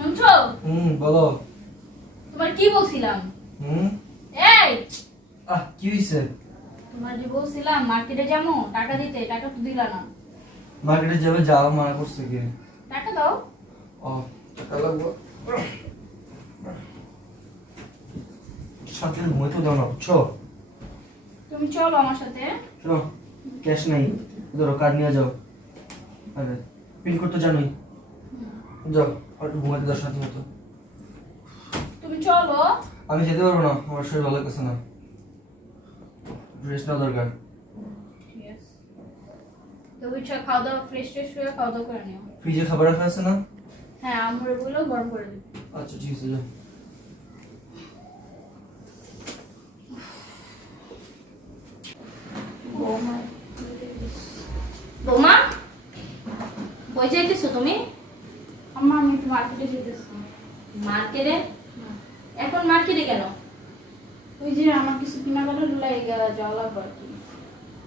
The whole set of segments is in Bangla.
শুনছো? হুম বলো। তোমার কি বলছিলাম? হুম? এই! আহ কি হয়েছে তোমার যে বলছিলাম মার্কেটে যাব টাকা দিতে টাকা তো দিলা না। মার্কেটে যাবে যাও মানা করছে কি? টাকা দাও। ও টাকা লাগবো। সাথে ঘুমাইতে দাও না বুঝছ? তুমি চলো আমার সাথে। চলো ক্যাশ নাই। ধরো কার্ড নিয়ে যাও। আরে পিনকোড তো জানোই। যাও আর সাথে মতো তুমি চলো। আমি যেতে পারব না আমার শরীর ভালো লাগতেছে না। ড্রেস নেওয়া দরকার। খাওয়া দাওয়া ফ্রেশ ট্রেশ হয়ে খাওয়া দাওয়া করে নিও। ফ্রিজে খাবার রাখা আছে না? হ্যাঁ আমরা বলল গরম করে দিই আচ্ছা ঠিক আছে যাও বৌমা বই যাইতেছো তুমি আম্মা আমি একটু মার্কেটে যেতেছি মার্কেটে? এখন মার্কেটে কেন? ওই যে আমার কিছু কেনাকাটা লাগে যাওয়া লাগবে আর কি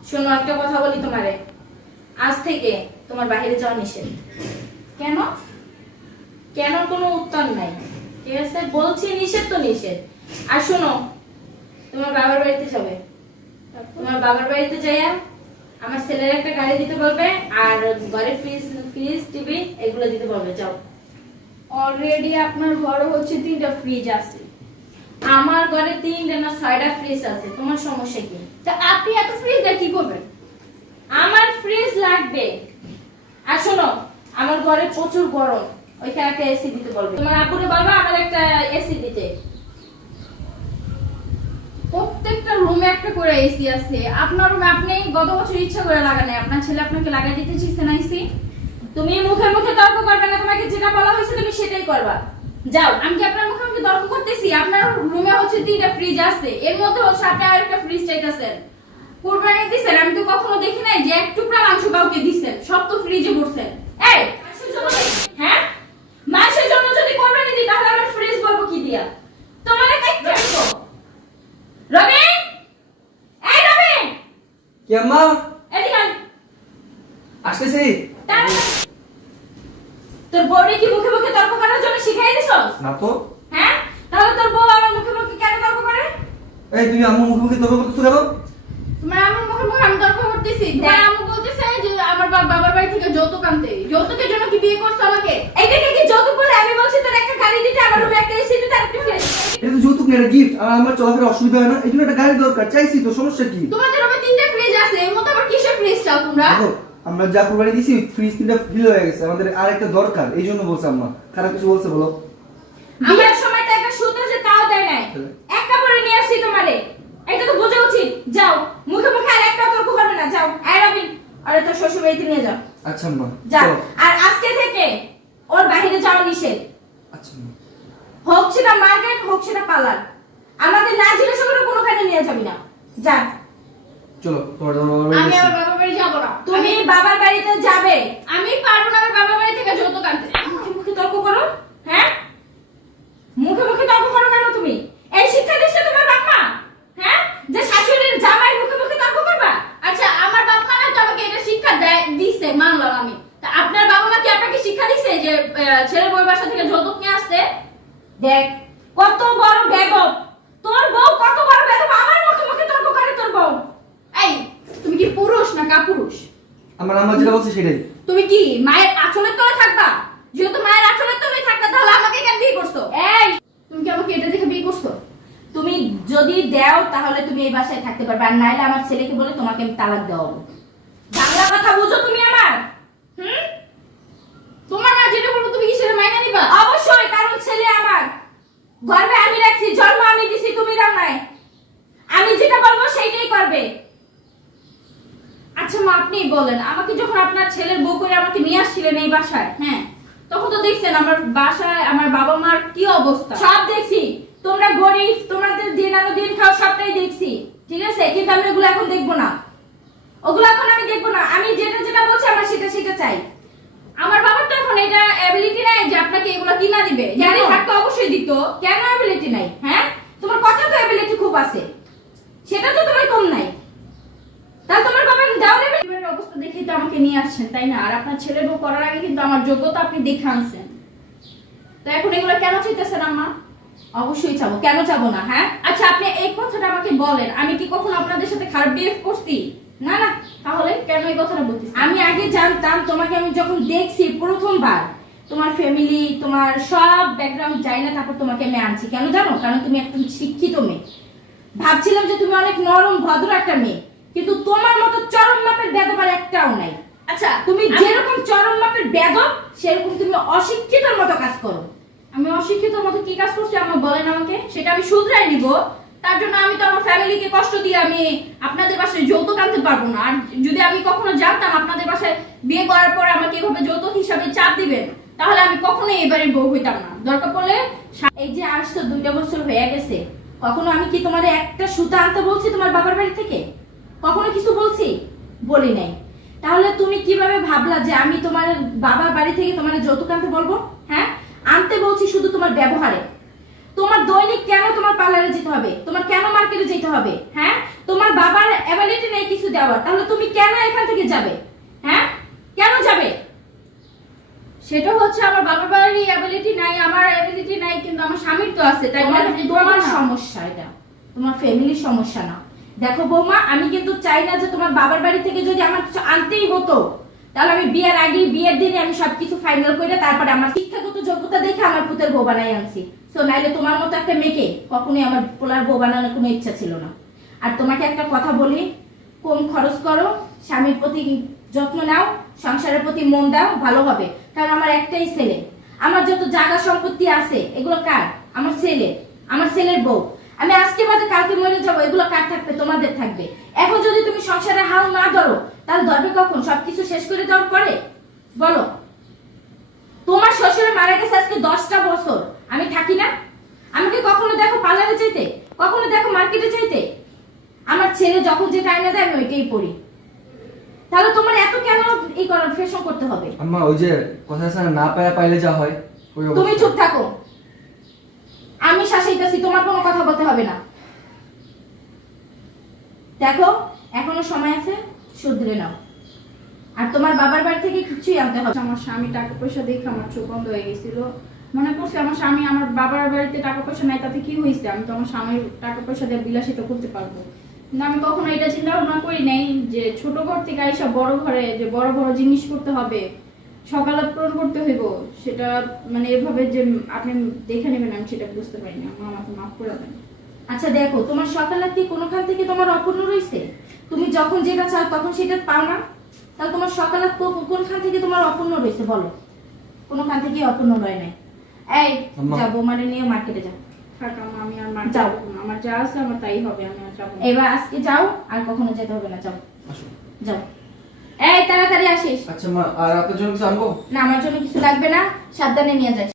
শোনো একটা কথা বলি তোমারে। আজ থেকে তোমার বাইরে যাওয়া নিষেধ। কেন? কেন কোনো উত্তর নাই। ঠিক আছে? বলছি নিষেধ তো নিষেধ। আর শোনো তোমার বাবার বাড়িতে যাবে। তোমার বাবার বাড়িতে যাইয়া আমার ছেলের একটা গাড়ি দিতে বলবে আর ঘরে ফ্রিজ ফ্রিজ টিভি এগুলো দিতে বলবে। যাও। অলরেডি আপনার ঘরে হচ্ছে তিনটা ফ্রিজ আছে। আমার ঘরে তিনটা না ছয়টা ফ্রিজ আছে। তোমার সমস্যা কি? তা আপনি এত ফ্রিজটা কি করবেন? আমার ফ্রিজ লাগবে। আর শোনো, আমার ঘরে প্রচুর গরম। ওইখানে একটা এসি দিতে বলবে। তোমার আপুরে বলবা, আমার একটা এসি দিতে। প্রত্যেকটা রুমে একটা করে এসি আছে। আপনার রুমে আপনি গত বছর ইচ্ছা করে লাগান আপনার ছেলে আপনাকে লাগাই দিতে চাইছে না এসি তুমি মুখে মুখে তর্ক করবে না তোমাকে যেটা বলা হয়েছে তুমি সেটাই করবা। যাও আমি কি আপনার মুখে মুখে তর্ক করতেছি? আপনার রুমে হচ্ছে তিনটা ফ্রিজ আছে। এর মধ্যে হচ্ছে আপনি আর একটা ফ্রিজ চাইতেছেন। কুরবানি দিছেন আমি তো কখনো দেখি নাই যে এক টুকরা মাংস কাউকে দিছেন। সব তো ফ্রিজে ভরছেন। এই! হ্যাঁ? মানুষের জন্য যদি কোরবানি দিই তাহলে আমার ফ্রিজ বলব কি দিয়া? তোমারে আসব? রবি এই রবি কি আম্মা? এদিকে। আসতেছি। তাড়াতাড়ি। তোর বউরে কি মুখে মুখে তর্ক করার জন্য শিখাই দিছস না তো। হ্যাঁ? তাহলে তোর বউ আমার মুখে মুখে কেন তর্ক করে? এই তুমি আম্মু মুখে মুখে তর্ক করতেছো কেন? তোমার আমার মুখে মুখে আমি তর্ক করতেছি। তোমার আম্মু বলতেছে যে আমার বাবার বাড়ি থেকে যৌতুক আনতে। যৌতুকের জন্য কি বিয়ে করছ আমাকে? এটাকে কি যৌতুক বলে? আমি বলছি তোর একটা গাড়ি দিতে আমার রুমে একটা এসি দিতে আর একটা ফ্রিজ এটা তো যৌতুক না এটা গিফট আর আমার চলাফেরা অসুবিধা হয় না। এই জন্য একটা গাড়ি দরকার। চাইছি তো সমস্যা কি? তোমাদের রুমে তিনটা ফ্রিজ আছে। এর মধ্যে আবার কিসের ফ্রিজ চাও তোমরা? আমরা যা কোরবানি দিছি ফ্রিজ তিনটা ফিল হয়ে গেছে। আমাদের আর একটা দরকার এই জন্য বলছে আম্মা খারাপ কিছু বলছে বলো? বিয়ের সময় টাকা সুদ আছে তাও দেয় নাই। এক কাপড়ে নিয়ে আসছি তোমারে। এটা তো বোঝা উচিত। যাও মুখে মুখে আর একটা তর্ক করবে না। যাও আয় রবিন আরে তোর শ্বশুর বাড়িতে নিয়ে যাও। আচ্ছা আম্মা যা। চলো। আর আজকে থেকে ওর বাইরে যাওয়া নিষেধ। আচ্ছা আম্মা। হোক সেটা মার্কেট হোক সেটা পার্লার আমাদের না জিজ্ঞাসা করে কোনোখানে নিয়ে যাবি না। যা। চলো তোমার তোমার বাবার বাড়ি আমি আমার বাবার বাড়ি যাব না। তুমি বাবার বাড়িতে যাবে। আমি পারব না আমার বাবার বাড়ি থেকে যৌতুক আনতে মুখে মুখে তর্ক করো হ্যাঁ? মুখে মুখে তর্ক করো কেন তুমি? এই শিক্ষা দিচ্ছে তোমার বাবা হ্যাঁ? যে শাশুড়ির জামাই মুখে মুখে তর্ক করবা? আচ্ছা আমার বাবা মা তো আমাকে এটা শিক্ষা দেয় দিছে মানলাম আমি। তা আপনার বাবা মা কি আপনাকে শিক্ষা দিছে যে আহ, ছেলের বউয়ের বাসা থেকে যৌতুক নিয়ে আসতে? দেখ কত বড় বেগম তোর বউ কত বড় বেগম আমার মুখে মুখে তর্ক করে তোর বউ এই তুমি কি পুরুষ না কাপুরুষ। আমার আম্মা যেটা বলছে সেটাই। তুমি কি মায়ের আঁচলের তলে থাকবা? যেহেতু মায়ের আঁচলের তলে থাকবা তাহলে আমাকে কেন বিয়ে করছ? এই তুমি কি আমাকে এটা দেখে বিয়ে করছ? তুমি যদি দেও তাহলে তুমি এই বাসায় থাকতে পারবে। আর নাইলে আমার ছেলেকে বলে তোমাকে আমি তালাক দেওয়া বাংলা কথা বুঝো তুমি আমার। হুম? তোমার মা যেটা বলব তুমি কি সেটা মাইনা নিবা? অবশ্যই কারণ ছেলে আমার। গর্বে আমি রাখছি জন্ম আমি দিছি তুমি দাও নাই। আমি যেটা বলব সেইটাই করবে। আচ্ছা মা আপনি বলেন। আমাকে যখন আপনার ছেলের বউ করে আমাকে নিয়ে আসছিলেন এই বাসায় হ্যাঁ তখন তো দেখছেন আমার বাসায় আমার বাবা মার কি অবস্থা। সব দেখছি। তোমরা গরিব তোমাদের দিন আনো দিন খাও সবটাই দেখছি। ঠিক আছে? কিন্তু আমি ওগুলো এখন দেখব না। ওগুলো এখন আমি দেখব না। আমি যেটা যেটা বলছি আমার সেটা সেটা চাই। আমার বাবার তো এখন এটা অ্যাবিলিটি নাই যে আপনাকে এগুলো কিনা দিবে। জানি? থাকতো অবশ্যই দিত। কেন অ্যাবিলিটি নাই? হ্যাঁ? তোমার কথা তো অ্যাবিলিটি খুব আছে। সেটা তো তোমার কম নাই। তাহলে তোমার বাবা অবস্থা দেখেই তো আমাকে নিয়ে আসছেন, তাই না? আর আপনার ছেলের বউ করার আগে কিন্তু আমার যোগ্যতা আপনি দেখে আনছেন। তো এখন এগুলো কেন চাইতেছেন আম্মা? অবশ্যই চাবো। কেন চাবো না হ্যাঁ? আচ্ছা আপনি এই কথাটা আমাকে বলেন। আমি কি কখনো আপনাদের সাথে খারাপ বিহেভ করছি? না না। তাহলে কেন এই কথাটা বলতেছি আমি আগে জানতাম, তোমাকে আমি যখন দেখছি প্রথমবার, তোমার ফ্যামিলি তোমার সব ব্যাকগ্রাউন্ড যাই না, তারপর তোমাকে আমি আনছি। কেন জানো? কারণ তুমি একদম শিক্ষিত মেয়ে। ভাবছিলাম যে তুমি অনেক নরম, ভদ্র একটা মেয়ে। কিন্তু তোমার মতো চরম মাপের বেদবার একটাও নাই। আচ্ছা তুমি যেরকম চরম মাপের বেদব সেরকম তুমি অশিক্ষিতর মতো কাজ করো। আমি অশিক্ষিত মতো কি কাজ করছি আমার বলেন আমাকে? সেটা আমি শুধরাই নিব। তার জন্য আমি তো আমার ফ্যামিলিকে কষ্ট দিয়ে আমি আপনাদের বাসায় যৌতুক আনতে পারব না। আর যদি আমি কখনো জানতাম আপনাদের বাসায় বিয়ে করার পরে আমাকে এভাবে যৌতুক হিসাবে চাপ দিবেন তাহলে আমি কখনোই এবারে বউ হইতাম না। দরকার পড়লে এই যে আসছো দুইটা বছর হয়ে গেছে কখনো আমি কি তোমার একটা সুতা আনতে বলছি তোমার বাবার বাড়ি থেকে? কখনো কিছু বলছি? বলি নাই। তাহলে তুমি কীভাবে ভাবলা যে আমি তোমার বাবার বাড়ি থেকে তোমার যৌতুক আনতে বলব? হ্যাঁ? আনতে বলছি শুধু তোমার ব্যবহারে। তোমার দৈনিক কেন তোমার পার্লারে যেতে হবে? তোমার কেন মার্কেটে যেতে হবে? হ্যাঁ? তোমার বাবার অ্যাবিলিটি নেই কিছু দেওয়ার। তাহলে তুমি কেন এখান থেকে যাবে? হ্যাঁ? কেন যাবে? সেটা হচ্ছে আমার বাবার বাড়ির অ্যাবিলিটি নাই আমার অ্যাবিলিটি নাই কিন্তু আমার স্বামীর তো আছে তাই তোমার। সমস্যা এটা। তোমার ফ্যামিলির সমস্যা না। দেখো বৌমা, আমি কিন্তু চাই না যে তোমার বাবার বাড়ি থেকে যদি আমার কিছু আনতেই হতো, তাহলে আমি বিয়ের আগে, বিয়ের দিনে আমি সবকিছু ফাইনাল করে তারপরে আমার শিক্ষাগত যোগ্যতা দেখে আমার পুতের বউ বানাই আনছি। তো নাইলে তোমার মতো একটা মেয়েকে কখনোই আমার পোলার বউ বানানোর কোনো ইচ্ছা ছিল না। আর তোমাকে একটা কথা বলি, কম খরচ করো, স্বামীর প্রতি যত্ন নাও, সংসারের প্রতি মন দাও, ভালো হবে। কারণ আমার একটাই ছেলে। আমার যত জায়গা সম্পত্তি আছে, এগুলো কার? আমার ছেলে। আমার ছেলের বউ। আমি আজকে বাদে কালকে মরে যাব এগুলো কার থাকবে? তোমাদের থাকবে। এখন যদি তুমি সংসারে হাল না ধরো তাহলে ধরবে কখন? সবকিছু শেষ করে দেওয়ার পরে? বলো। তোমার শ্বশুরে মারা গেছে আজকে দশটা বছর। আমি থাকি না? আমাকে কখনো দেখো পার্লারে চাইতে? কখনো দেখো মার্কেটে চাইতে? আমার ছেলে যখন যে টাইমে দেয় আমি ওইটাই পড়ি। তাহলে তোমার এত কেন এই করার ফ্যাশন করতে হবে? আম্মা ওই যে কথা আছে না, পায়া পাইলে যা হয় তুমি। চুপ থাকো। আমি শাসাইতেছি, তোমার কোনো কথা বলতে হবে না। দেখো, এখনও সময় আছে শুধরে নাও। আর তোমার বাবার বাড়ি থেকে কিছুই আনতে হবে আমার স্বামী টাকা পয়সা দেখে আমার চোখ বন্ধ হয়ে গেছিল। মনে করছে আমার স্বামী আমার বাবার বাড়িতে টাকা পয়সা নাই, তাতে কি হয়েছে? আমি তো আমার স্বামীর টাকা পয়সা দিয়ে বিলাসিত করতে পারব। কিন্তু আমি কখনো এটা চিন্তা ভাবনা করি নাই যে ছোট ঘর থেকে আইসা বড় ঘরে যে বড় বড় জিনিস করতে হবে। সকালে পূরণ করতে হইব সেটা মানে এভাবে যে আপনি দেখে নেবেন আমি সেটা বুঝতে পারি না। আমার আমাকে মাফ করে দেন। আচ্ছা দেখো তোমার সকালে কি কোনোখান থেকে তোমার অপূর্ণ রয়েছে? তুমি যখন যেটা চাও তখন সেটা পাও না? তাহলে তোমার সকালে কোনখান থেকে তোমার অপূর্ণ রয়েছে বলো? কোনোখান থেকে অপূর্ণ রয় নাই। এই যাব মানে নিয়ে মার্কেটে যাও। আমি আর যাও। যাব আমার যা আছে আমার তাই হবে আমি আর যাব এবার আজকে যাও আর কখনো যেতে হবে না যাও। যাও। এই তাড়াতাড়ি আসিস। আচ্ছা মা আর আপনার জন্য কিছু আনব? না আমার জন্য কিছু লাগবে না। সাবধানে নিয়ে যাস